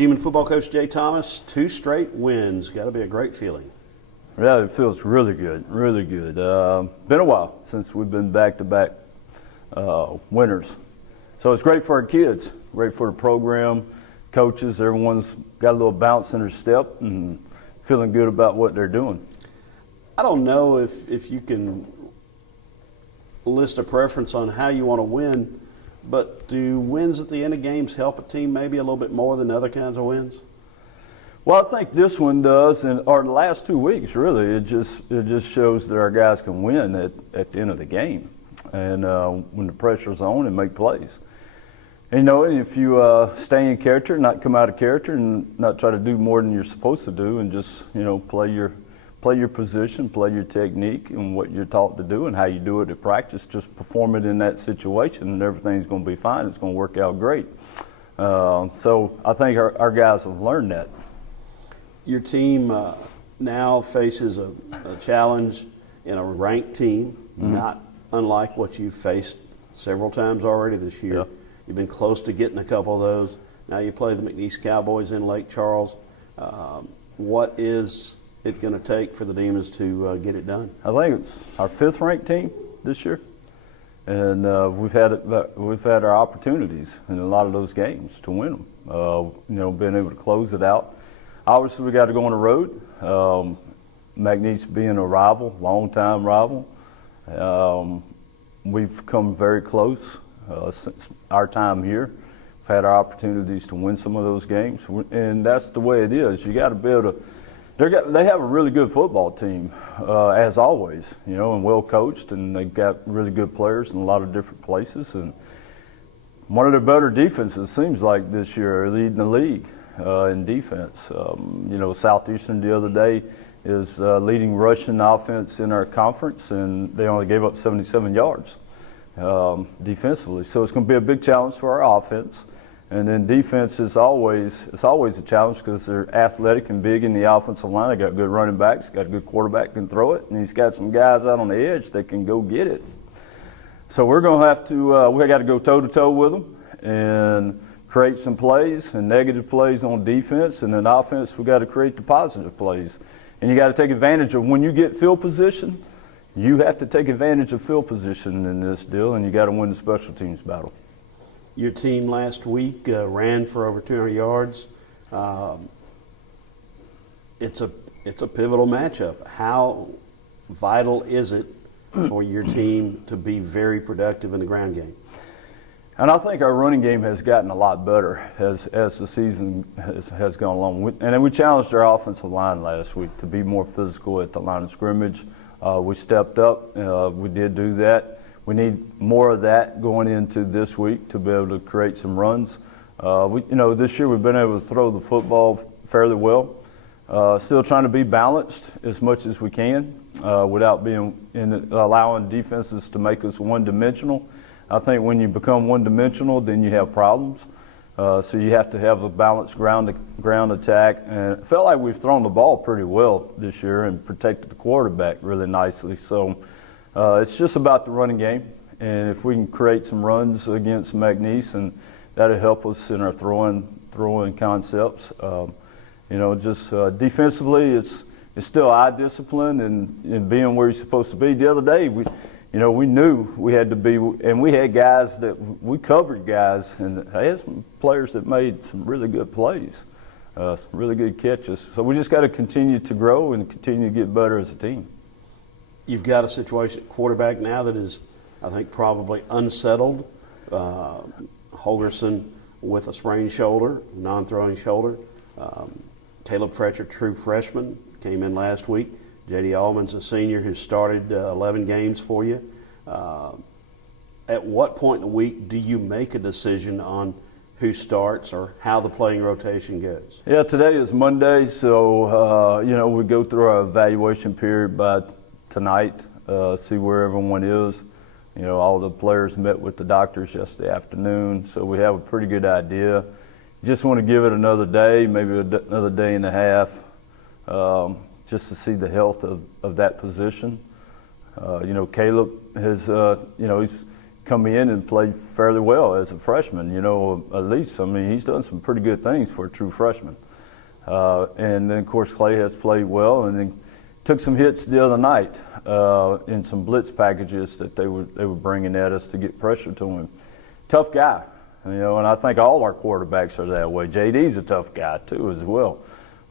Demon football coach Jay Thomas, 2 straight wins. Got to be a great feeling. Yeah, it feels really good, really good. Been a while since we've been back-to-back winners. So it's great for our kids, great for the program, coaches. Everyone's got a little bounce in their step and feeling good about what they're doing. I don't know if you can list a preference on how you want to win, but do wins at the end of games help a team maybe a little bit more than other kinds of wins? Well, I think this one does, or the last 2 weeks really. It just shows that our guys can win at the end of the game, and when the pressure's on, and make plays. And, if you stay in character, not come out of character, and not try to do more than you're supposed to do, and just play your position, play your technique, and what you're taught to do, and how you do it at practice. Just perform it in that situation, and everything's going to be fine. It's going to work out great. So I think our guys have learned that. Your team now faces a challenge in a ranked team, not unlike what you've faced several times already this year. Yeah. You've been close to getting a couple of those. Now you play the McNeese Cowboys in Lake Charles. What is it going to take for the Demons to get it done? I think it's our 5th ranked team this year, and we've had our opportunities in a lot of those games to win them. Being able to close it out. Obviously, we got to go on the road. McNeese being a rival, longtime rival, we've come very close since our time here. We've had our opportunities to win some of those games, and that's the way it is. You got to be able to. They have a really good football team, as always, and well coached, and they've got really good players in a lot of different places. And one of their better defenses seems like this year are leading the league in defense. Southeastern the other day is leading rushing offense in our conference, and they only gave up 77 yards defensively. So it's going to be a big challenge for our offense. And then defense is always a challenge because they're athletic and big in the offensive line. They got good running backs, got a good quarterback can throw it, and he's got some guys out on the edge that can go get it. So we're going to have to we got to go toe-to-toe with them and create some plays and negative plays on defense, and then offense we got to create the positive plays. And you got to take advantage of when you get field position. You have to take advantage of field position in this deal, and you got to win the special teams battle. Your team last week ran for over 200 yards. It's a pivotal matchup. How vital is it for your team to be very productive in the ground game? And I think our running game has gotten a lot better as the season has gone along. And then we challenged our offensive line last week to be more physical at the line of scrimmage. We stepped up. We did do that. We need more of that going into this week to be able to create some runs. This year we've been able to throw the football fairly well. Still trying to be balanced as much as we can without allowing defenses to make us one-dimensional. I think when you become one-dimensional, then you have problems. So you have to have a balanced ground attack. And it felt like we've thrown the ball pretty well this year and protected the quarterback really nicely. So it's just about the running game. And if we can create some runs against McNeese, and that'll help us in our throwing concepts. Defensively, it's still eye discipline and being where you're supposed to be. The other day, we knew we had to be, and we had guys that we covered guys, and I had some players that made some really good plays, some really good catches. So we just got to continue to grow and continue to get better as a team. You've got a situation at quarterback now that is, I think, probably unsettled. Holgerson with a sprained shoulder, non-throwing shoulder. Caleb Fretcher, true freshman, came in last week. J.D. Allman's a senior who started 11 games for you. At what point in the week do you make a decision on who starts or how the playing rotation goes? Yeah, today is Monday, so we go through our evaluation period by tonight, see where everyone is. All the players met with the doctors yesterday afternoon, so we have a pretty good idea. Just want to give it another day, maybe another day and a half, just to see the health of that position. Caleb has, come in and play fairly well as a freshman. You know, at least, I mean, he's done some pretty good things for a true freshman. And then, of course, Clay has played well, and then took some hits the other night in some blitz packages that they were bringing at us to get pressure to him. Tough guy, you know, and I think all our quarterbacks are that way. JD's a tough guy too, as well.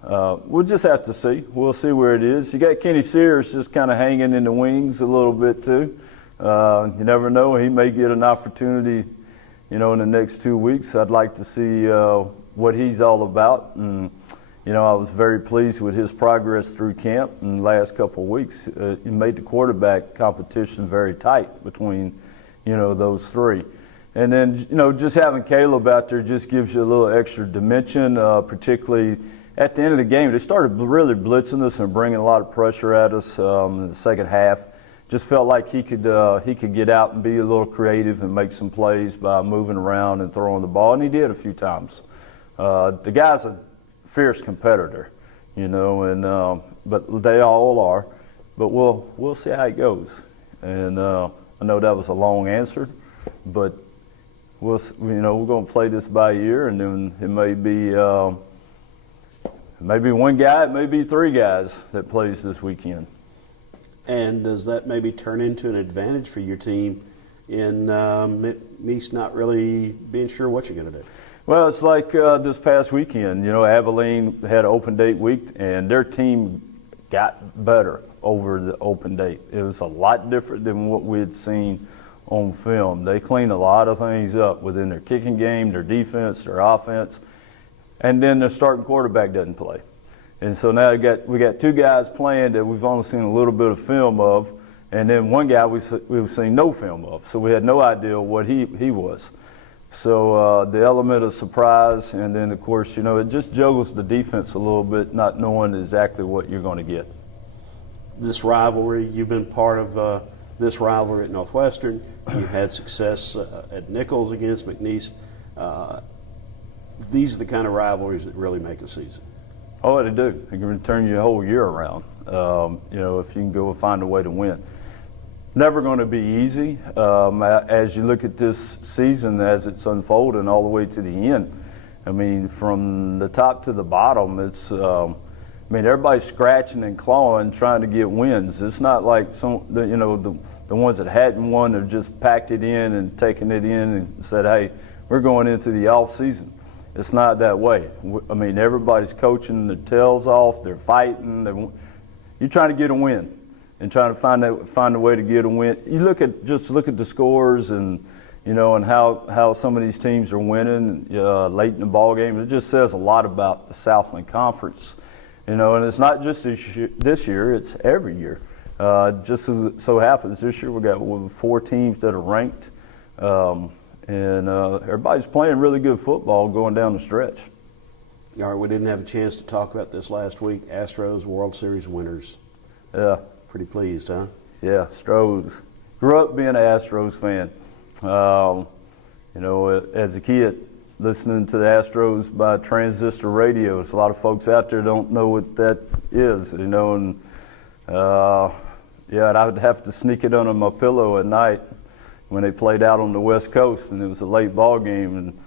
We'll just have to see. We'll see where it is. You got Kenny Sears just kind of hanging in the wings a little bit too. You never know; he may get an opportunity, you know, in the next 2 weeks. I'd like to see what he's all about. And you know, I was very pleased with his progress through camp in the last couple of weeks. He made the quarterback competition very tight between, you know, those three. And then, you know, just having Caleb out there just gives you a little extra dimension, particularly at the end of the game. They started really blitzing us and bringing a lot of pressure at us in the second half. Just felt like he could get out and be a little creative and make some plays by moving around and throwing the ball, and he did a few times. The guy's a fierce competitor, you know, and but they all are. But we'll see how it goes. And I know that was a long answer, but we're going to play this by ear, and then it may be one guy, it may be three guys that plays this weekend. And does that maybe turn into an advantage for your team in McNeese not really being sure what you're going to do? Well, it's like this past weekend. You know, Abilene had an open date week, and their team got better over the open date. It was a lot different than what we had seen on film. They cleaned a lot of things up within their kicking game, their defense, their offense, and then their starting quarterback doesn't play. And so now we got two guys playing that we've only seen a little bit of film of, and then one guy we've seen no film of. So we had no idea what he was. So the element of surprise, and then of course, you know, it just juggles the defense a little bit, not knowing exactly what you're going to get. This rivalry, you've been part of this rivalry at Northwestern. You had success at Nichols against McNeese. These are the kind of rivalries that really make a season. Oh, they do. They can turn your whole year around. You know, if you can go and find a way to win. Never going to be easy. As you look at this season, as it's unfolding all the way to the end. I mean, from the top to the bottom, it's. I mean, everybody's scratching and clawing, trying to get wins. It's not like the ones that hadn't won have just packed it in and taken it in and said, "Hey, we're going into the off season." It's not that way. I mean, everybody's coaching their tails off. They're fighting. You're trying to get a win and trying to find a way to get a win. You look at the scores and you know, and how some of these teams are winning late in the ball game. It just says a lot about the Southland Conference. You know, and it's not just this year, it's every year. Just as it so happens, this year we got 4 teams that are ranked, and everybody's playing really good football going down the stretch. All right, we didn't have a chance to talk about this last week. Astros World Series winners. Yeah. Pretty pleased, huh? Yeah, Astros. Grew up being an Astros fan. You know, as a kid, listening to the Astros by transistor radio. There's a lot of folks out there don't know what that is, you know, and I would have to sneak it under my pillow at night when they played out on the West Coast, and it was a late ball game, and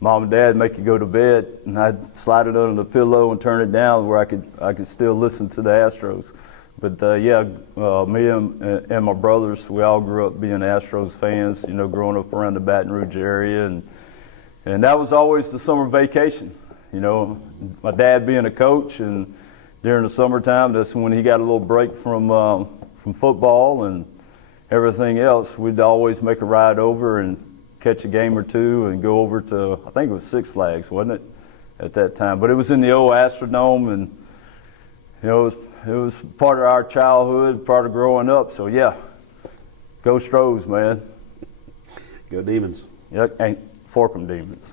Mom and Dad make you go to bed, and I'd slide it under the pillow and turn it down where I could still listen to the Astros. But me and my brothers, we all grew up being Astros fans, you know, growing up around the Baton Rouge area, and that was always the summer vacation. You know, my dad being a coach, and during the summertime, that's when he got a little break from football and everything else. We'd always make a ride over and catch a game or two and go over to, I think it was Six Flags, wasn't it, at that time? But it was in the old Astrodome, and you know, it was part of our childhood, part of growing up. So yeah, go Stros, man. Go Demons. Yeah, ain't Forkham Demons.